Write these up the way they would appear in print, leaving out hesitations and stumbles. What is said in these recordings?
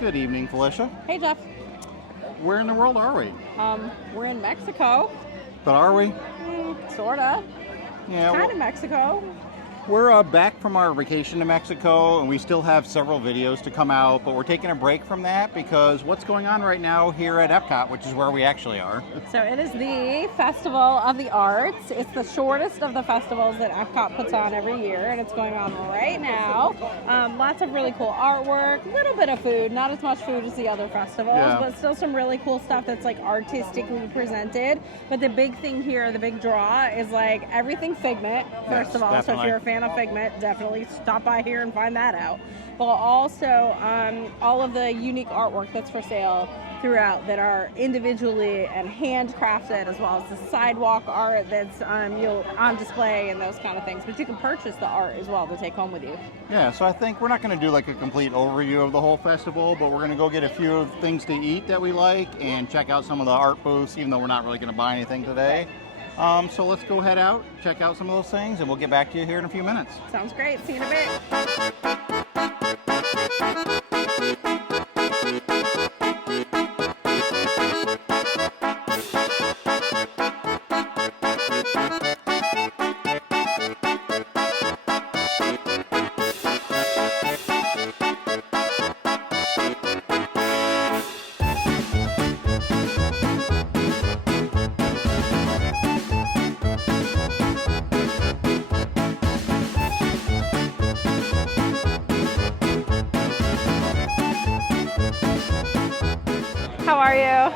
Good evening, Felicia. Hey, Jeff. Where in the world are we? We're in Mexico. But are we? Sorta. Yeah, Kind of Mexico. we're back from our vacation to Mexico, and we still have several videos to come out, but we're taking a break from that because what's going on right now here at Epcot, which is where we actually are. So it is the Festival of the Arts. It's the shortest of the festivals that Epcot puts on every year, and it's going on right now. Lots of really cool artwork, a little bit of food, not as much food as the other festivals, but still some really cool stuff that's like artistically presented. But the big thing here, the big draw, is like everything Figment, first of all. Definitely. So if you're a fan of Figment, definitely stop by here and find that out. But also all of the unique artwork that's for sale throughout that are individually and handcrafted, as well as the sidewalk art that's on display and those kind of things. But you can purchase the art as well to take home with you. Yeah, so I think we're not going to do like a complete overview of the whole festival, but we're going to go get a few things to eat that we like and check out some of the art booths, even though we're not really going to buy anything today. So let's go head out, check out some of those things, and we'll get back to you here in a few minutes. Sounds great. See you in a bit. How are you?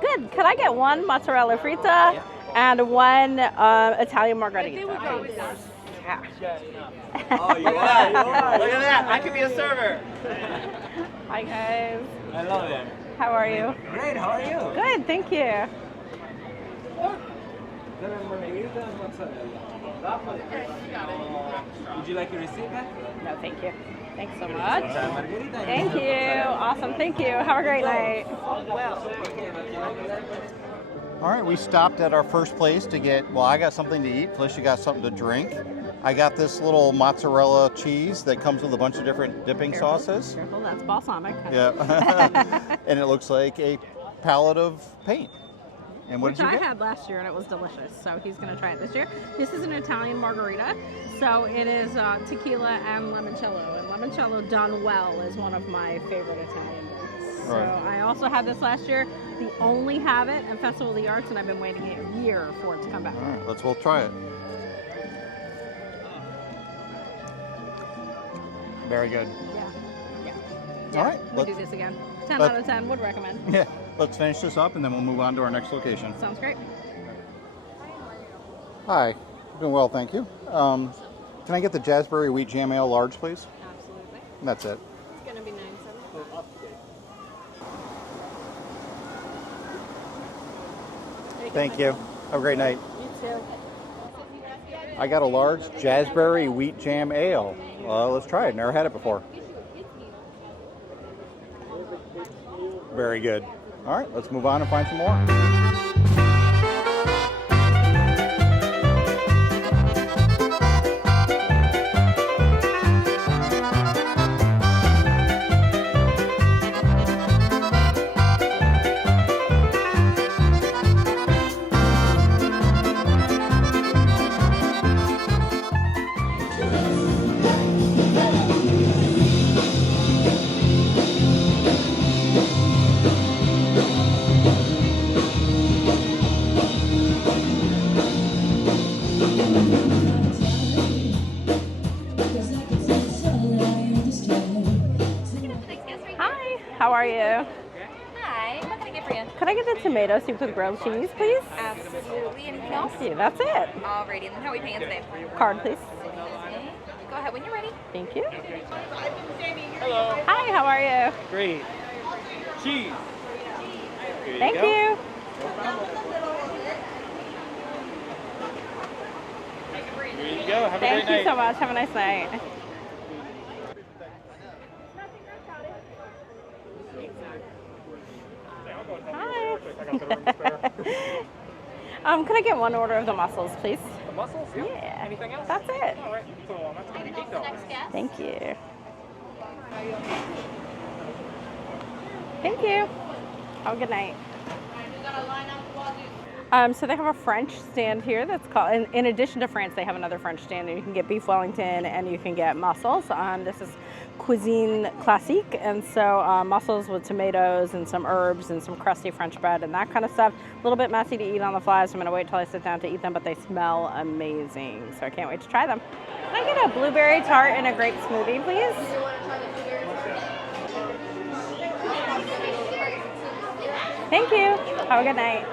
Good. Could I get one mozzarella frita and one Italian margarita? Yeah. Oh, you are. Look at that. I could be a server. Hi, guys. I love it. How are you? Great. How are you? Good, thank you. Would you like a receipt back? No, thank you. Thanks so much. Margarita. Thank you. Awesome. Thank you. Have a great night. All right, we stopped at our first place to get, well, I got something to eat, Felicia got something to drink. I got this little mozzarella cheese that comes with a bunch of different dipping sauces. Careful, that's balsamic. Yeah, and it looks like a palette of paint. And what Which did you I get? had last year and it was delicious, so he's going to try it this year. This is an Italian margarita, so it is tequila and limoncello, and limoncello done well is one of my favorite Italian drinks. So Right. I also had this last year. We only have it at Festival of the Arts, and I've been waiting a year for it to come back. All right, we'll try it. Very good. Yeah. All right, We do this again. 10 let- out of 10 would recommend. Yeah, let's finish this up and then we'll move on to our next location. Sounds great. Hi, doing well, thank you. Can I get the Jazzberry Wheat Jam Ale large, please? Absolutely. That's it. It's going to be $9.75. Thank you. Have a great night. You too. I got a large Jazzberry Wheat Jam Ale. Let's try it. Never had it before. Very good. All right, let's move on and find some more. Hi, how are you? Hi, what can I get for you? Could I get the tomato soup with grilled cheese, please? Absolutely. Anything else? Thank you. That's it. Alrighty, then how are we paying today? Card, please. Okay. Go ahead when you're ready. Thank you. Hello. Hi, how are you? Great. Cheese. Thank you. Here you go. Have a Thank great you night. so much. Have a nice night. Hi. Could I get one order of the mussels, please? The mussels? Yeah. Anything else? That's it. All right. So that's going to be $8. Thank you. Thank you. Have a good night. So they have a French stand here that's called, in addition to France, they have another French stand, and you can get beef Wellington and you can get mussels. This is cuisine classique, and so mussels with tomatoes and some herbs and some crusty French bread and that kind of stuff. A little bit messy to eat on the fly, so I'm going to wait till I sit down to eat them, but they smell amazing, so I can't wait to try them. Can I get a blueberry tart and a grape smoothie, please? Thank you. Have a good night.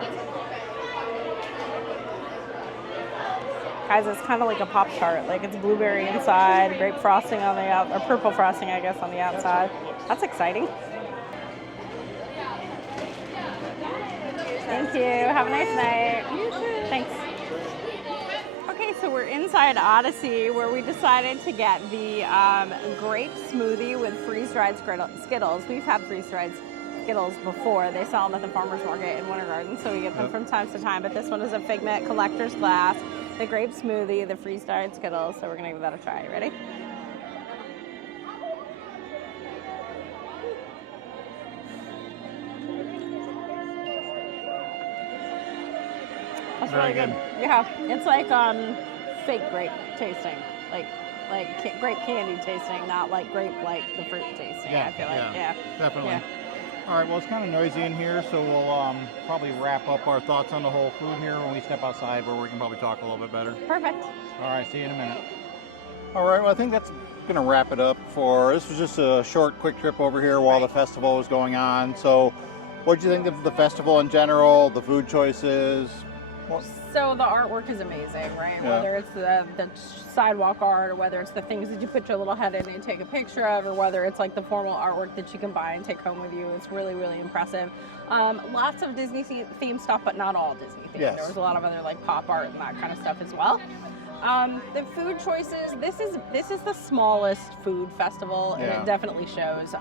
Guys, it's kind of like a Pop-Tart. Like, it's blueberry inside, grape frosting on the out, or purple frosting, I guess, on the outside. That's exciting. Thank you. Have a nice night. Thanks. Okay, so we're inside Odyssey, where we decided to get the grape smoothie with freeze-dried Skittles. We've had freeze-dried Skittles before. They sell them at the farmer's market in Winter Garden, so we get them from time to time. But this one is a Figment collector's glass. The grape smoothie, the freeze-dried Skittles, so we're going to give that a try. Ready? That's really good. Yeah, it's like fake grape tasting, like grape candy tasting, not like grape like the fruit tasting. Yeah, I feel like, yeah. Definitely. Yeah. All right, well, it's kind of noisy in here, so we'll probably wrap up our thoughts on the whole food here when we step outside, where we can probably talk a little bit better. Perfect. All right, see you in a minute. All right, well, I think that's going to wrap it up for, this was just a short, quick trip over here while the festival was going on. So what did you think of the festival in general, the food choices? So the artwork is amazing, right? Yeah. Whether it's the sidewalk art, or whether it's the things that you put your little head in and take a picture of, or whether it's like the formal artwork that you can buy and take home with you, it's really, really impressive. Lots of Disney themed stuff, but not all Disney themed. Yes. There was a lot of other like pop art and that kind of stuff as well. The food choices, this is the smallest food festival, and it definitely shows.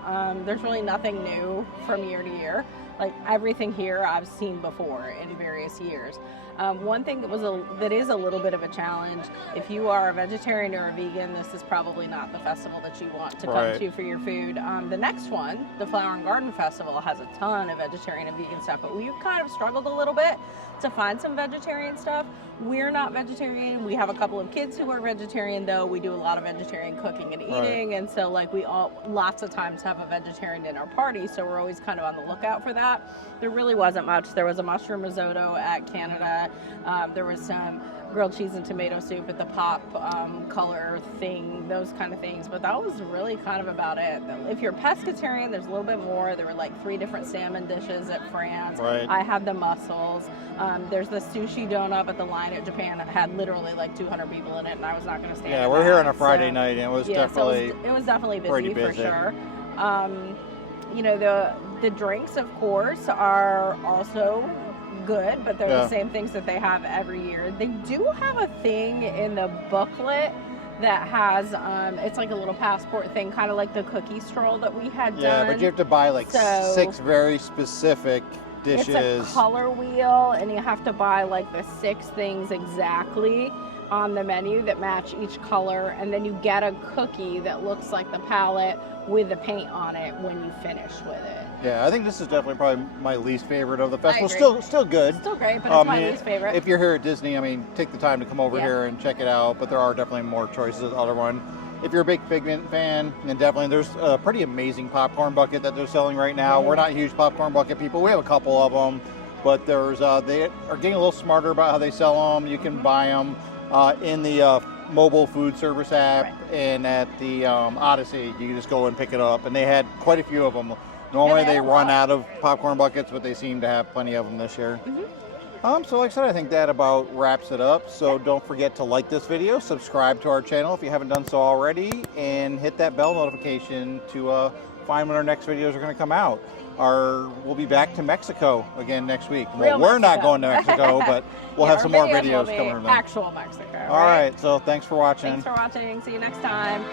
There's really nothing new from year to year. Like, everything here I've seen before in various years. One thing that is a little bit of a challenge, if you are a vegetarian or a vegan, this is probably not the festival that you want to come to for your food. The next one, the Flower and Garden Festival, has a ton of vegetarian and vegan stuff, but we've kind of struggled a little bit to find some vegetarian stuff. We're not vegetarian. We have a couple of kids who are vegetarian, though. We do a lot of vegetarian cooking and eating, and so like we all lots of times have a vegetarian in our party, so we're always kind of on the lookout for that. There really wasn't much. There was a mushroom risotto at Canada. There was some grilled cheese and tomato soup at the pop color thing, those kind of things, but that was really kind of about it. If you're pescatarian, there's a little bit more. There were like 3 different salmon dishes at France. I had the mussels. There's the sushi donut at the line at Japan that had literally like 200 people in it, and I was not going to stand in we're that. here on a Friday night, and it was definitely it was definitely busy busy. for sure. You know, the drinks, of course, are also good, but they're the same things that they have every year. They do have a thing in the booklet that has it's like a little passport thing, kind of like the cookie stroll that we had done. Yeah, but you have to buy like 6 very specific dishes. It's a color wheel, and you have to buy like the 6 things exactly on the menu that match each color, and then you get a cookie that looks like the palette with the paint on it when you finish with it. Yeah, I think this is definitely probably my least favorite of the festival. Still good. Still great, but it's my least favorite. If you're here at Disney, I mean, take the time to come over here and check it out, but there are definitely more choices of the other one. If you're a big Figment fan, then definitely there's a pretty amazing popcorn bucket that they're selling right now. We're not huge popcorn bucket people. We have a couple of them, but there's they are getting a little smarter about how they sell them. You can buy them in the mobile food service app and at the Odyssey. You can just go and pick it up, and they had quite a few of them. Normally they run out of popcorn buckets, but they seem to have plenty of them this year. So like I said, I think that about wraps it up. So don't forget to like this video, subscribe to our channel if you haven't done so already, and hit that bell notification to find when our next videos are going to come out. We'll be back to Mexico again next week. Well, we're not going to Mexico, but we'll have some more videos coming from there. Actual Mexico. All right, so thanks for watching. Thanks for watching. See you next time.